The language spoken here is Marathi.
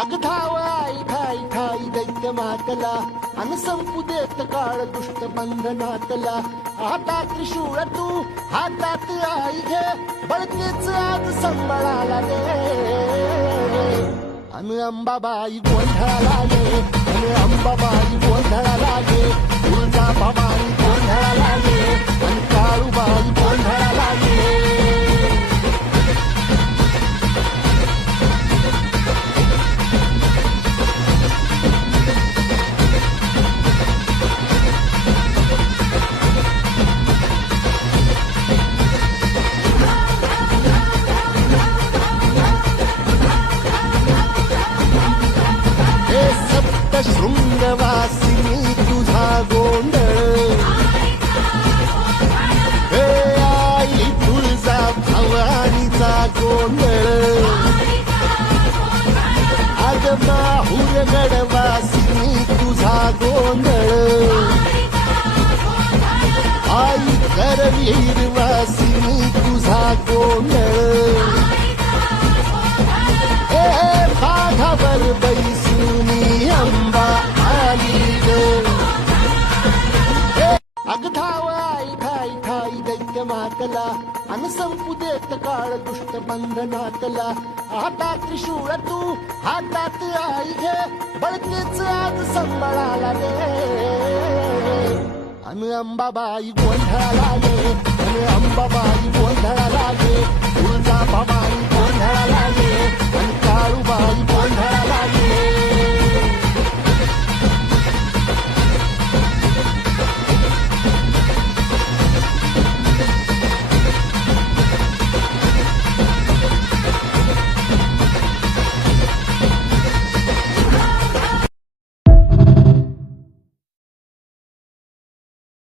अग धाव आई ठाई ठाई दैत्य मातला अन संपू देत काळ दुष्ट बंधनातला हातात त्रिशूळ तू हातात आई घे बळकेच आज संबळाला रे अन अंबाबाई गोंधळाला गे अन अंबाबाई गोंधळाला गे तुळजाभवानी गोंधळाला गे अन काळूबाई गोंधळाला गे शृंगवासिनी तुझा गोंधळ हे आई तुळजा भवानीचा गोंधळ अग माहूर गडवासिनी तुझा गोंधळ आई करवीर वासिनी तुझा गोंधळ हे माघावर बैसुनी अंबा आली अग धाव आई ठाई ठाई दैत्य मातला अन संपू देत काळ दुष्ट बंधनातला हातात त्रिशूळ तू हातात आई घे बळकेच आज संबळाला रे अन अंबाबाई गोंधळाला गे अन अंबाबाई गोंधळाला गे तुळजाभवानी गोंधळाला गे अन काळूबाई